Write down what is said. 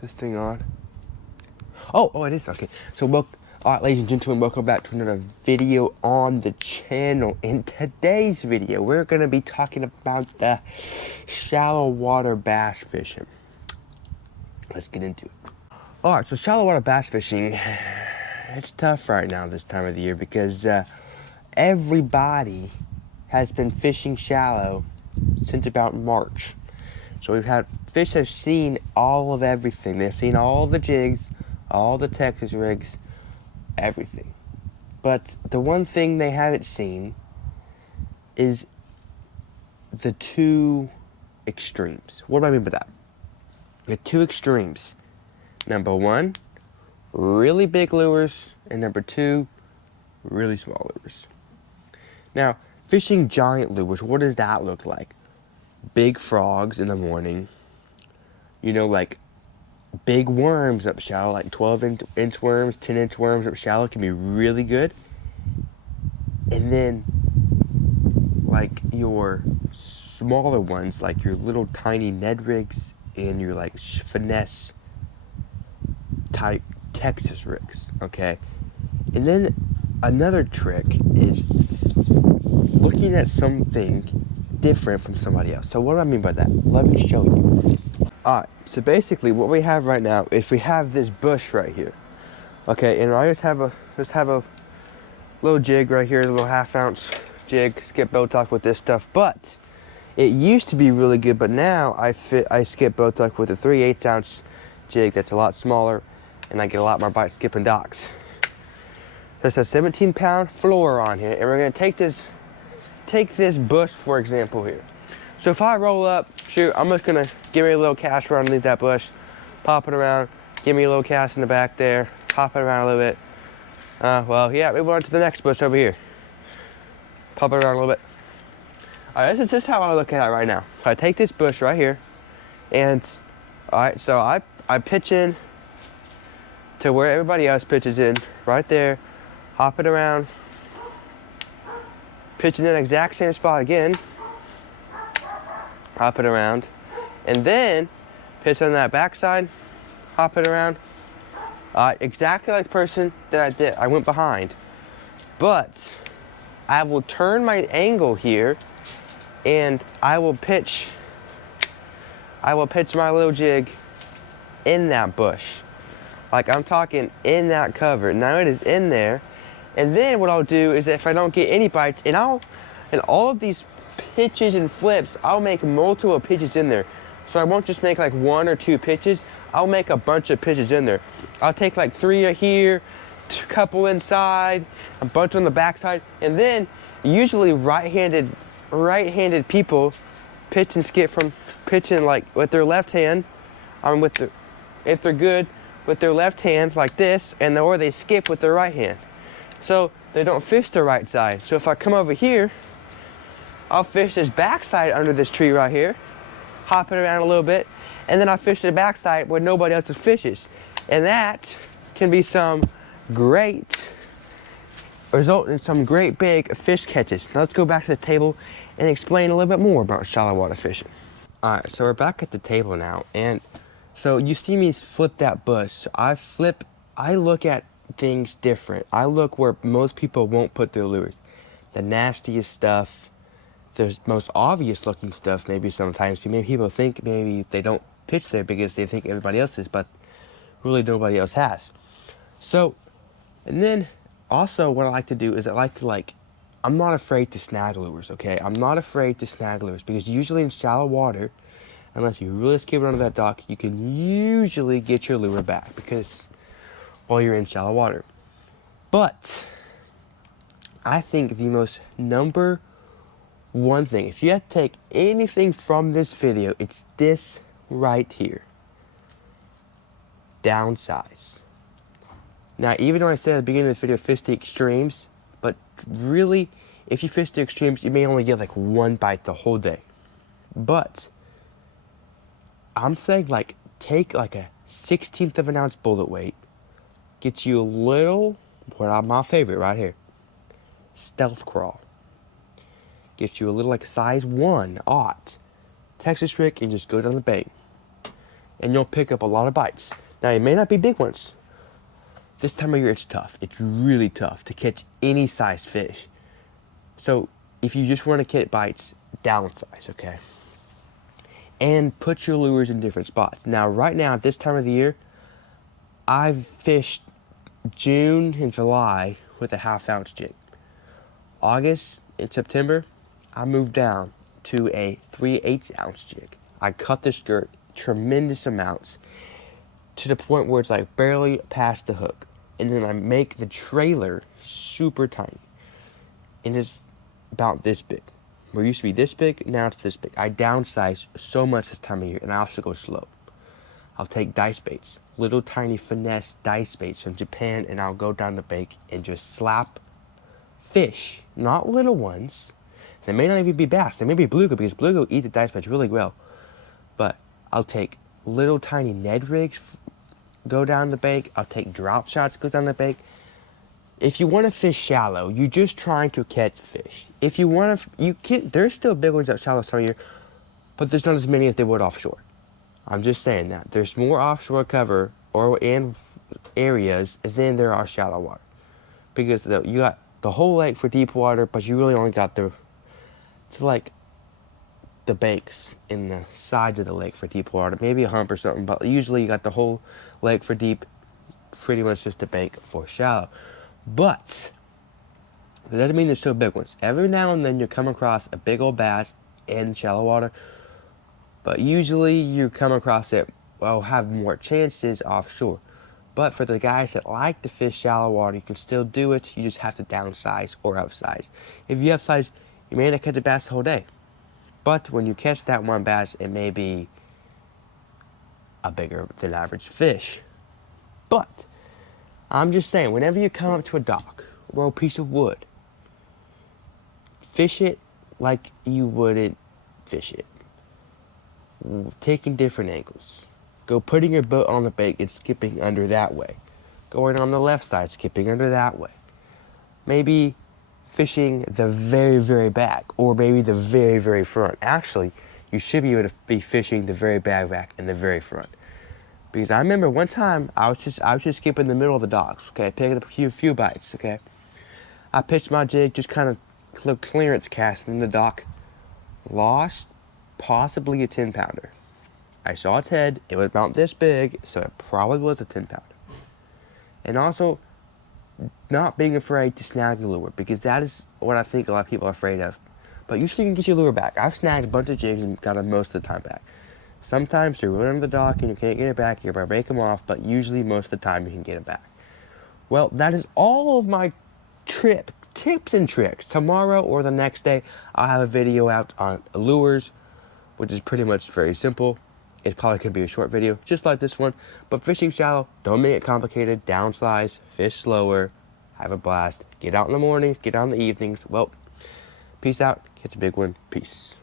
this thing on? Oh, it is, okay. So, alright, ladies and gentlemen, welcome back to another video on the channel. In today's video, we're going to be talking about the shallow water bass fishing. Let's get into it. Alright, so shallow water bass fishing, it's tough right now this time of the year because everybody has been fishing shallow since about March. So we've had fish have seen all of everything. They've seen all the jigs, all the Texas rigs, everything. But the one thing they haven't seen is the two extremes. What do I mean by that? The two extremes. Number one, really big lures, and number two, really small lures. Now, fishing giant lures, what does that look like? Big frogs in the morning, you know, like big worms up shallow, like 12-inch worms, 10-inch worms up shallow can be really good. And then like your smaller ones, like your little tiny Ned rigs and your like finesse type Texas rigs, okay? And then another trick is looking at something different from somebody else. So what do I mean by that? Let me show you. Alright, so basically what we have right now is we have this bush right here. Okay, and I just have a little jig right here, a little 1/2 ounce jig, skip Botox with this stuff. But it used to be really good, but now I skip Botox with a 3/8 ounce jig that's a lot smaller, and I get a lot more bites skipping docks. There's a 17-pound floor on here, and we're gonna take this bush, for example, here. So if I roll up, shoot, I'm just gonna give me a little cast around underneath that bush, pop it around, give me a little cast in the back there, pop it around a little bit. Well, yeah, move on to the next bush over here. Pop it around a little bit. All right, this is how I look at it right now. So I take this bush right here, and all right, so I pitch in to where everybody else pitches in, right there, hop it around, pitch in the exact same spot again, hop it around, and then pitch on that backside, hop it around. Exactly like the person that I did. I went behind, but I will turn my angle here, and I will pitch my little jig in that bush. Like I'm talking in that cover. Now it is in there. And then what I'll do is if I don't get any bites, and all of these pitches and flips, I'll make multiple pitches in there. So I won't just make like 1 or 2 pitches, I'll make a bunch of pitches in there. I'll take like 3 here, a couple inside, a bunch on the backside, and then usually right-handed people pitch and skip from pitching like with their left hand, if they're good, with their left hand like this, or they skip with their right hand. So they don't fish the right side. So if I come over here, I'll fish this backside under this tree right here, hop it around a little bit, and then I'll fish the backside where nobody else fishes. And that can be result in some great big fish catches. Now let's go back to the table and explain a little bit more about shallow water fishing. All right, so we're back at the table now, and so you see me flip that bush. I look at things different. I look where most people won't put their lures. The nastiest stuff, the most obvious looking stuff, maybe sometimes. Maybe people think maybe they don't pitch there because they think everybody else is, but really nobody else has. So, and then also what I like to do is I'm not afraid to snag lures, okay? I'm not afraid to snag lures because usually in shallow water, unless you really skip it under that dock, you can usually get your lure back because while you're in shallow water. But I think the most number one thing, if you have to take anything from this video, it's this right here. Downsize. Now, even though I said at the beginning of this video, fish the extremes, but really, if you fish the extremes, you may only get like 1 bite the whole day. But I'm saying like take like a 1/16 of an ounce bullet weight, get you a little, my favorite right here, stealth crawl. Get you a little like size 1/0 Texas rig and just go down the bank. and you'll pick up a lot of bites. Now, it may not be big ones. This time of year, it's tough. It's really tough to catch any size fish. So if you just want to get bites, downsize, okay? And put your lures in different spots. Now, right now, at this time of the year, I've fished June and July with a 1/2 ounce jig. August and September, I moved down to a 3/8 ounce jig. I cut the skirt tremendous amounts to the point where it's like barely past the hook. And then I make the trailer super tiny. And it's about this big. Where it used to be this big, now it's this big. I downsize so much this time of year, and I also go slow. I'll take dice baits, little tiny finesse dice baits from Japan, and I'll go down the bank and just slap fish, not little ones. They may not even be bass. They may be bluegill, because bluegill eat the dice baits really well. But I'll take little tiny Ned rigs, go down the bank. I'll take drop shots, go down the bank. If you want to fish shallow, you're just trying to catch fish. If you want to, there's still big ones out shallow some year, but there's not as many as they would offshore. I'm just saying that. There's more offshore cover and areas than there are shallow water. Because you got the whole lake for deep water, but you really only got the banks in the sides of the lake for deep water. Maybe a hump or something, but usually you got the whole lake for deep, pretty much just a bank for shallow. But that doesn't mean there's still big ones. Every now and then you come across a big old bass in shallow water, but usually you come across it, have more chances offshore. But for the guys that like to fish shallow water, you can still do it. You just have to downsize or upsize. If you upsize, you may not catch a bass the whole day. But when you catch that one bass, it may be a bigger than average fish. But I'm just saying, whenever you come up to a dock or a piece of wood, fish it like you wouldn't fish it. Taking different angles. Go putting your boat on the bank and skipping under that way. Going on the left side, skipping under that way. Maybe fishing the very, very back, or maybe the very, very front. Actually, you should be able to be fishing the very back and the very front. Because I remember one time I was just skipping the middle of the docks, okay, picking up a few bites, okay. I pitched my jig, just kind of clearance casting in the dock. Lost possibly a 10-pounder. I saw its head, it was about this big, so it probably was a 10-pounder. And also, not being afraid to snag your lure, because that is what I think a lot of people are afraid of. But you still can get your lure back. I've snagged a bunch of jigs and got them most of the time back. Sometimes you're running the dock and you can't get it back, you're going to break them off, but usually most of the time you can get it back. Well, that is all of my tips and tricks. Tomorrow or the next day, I'll have a video out on lures, which is pretty much very simple. It's probably going to be a short video, just like this one. But fishing shallow, don't make it complicated. Downsize, fish slower, have a blast. Get out in the mornings, get out in the evenings. Well, peace out. Catch a big one. Peace.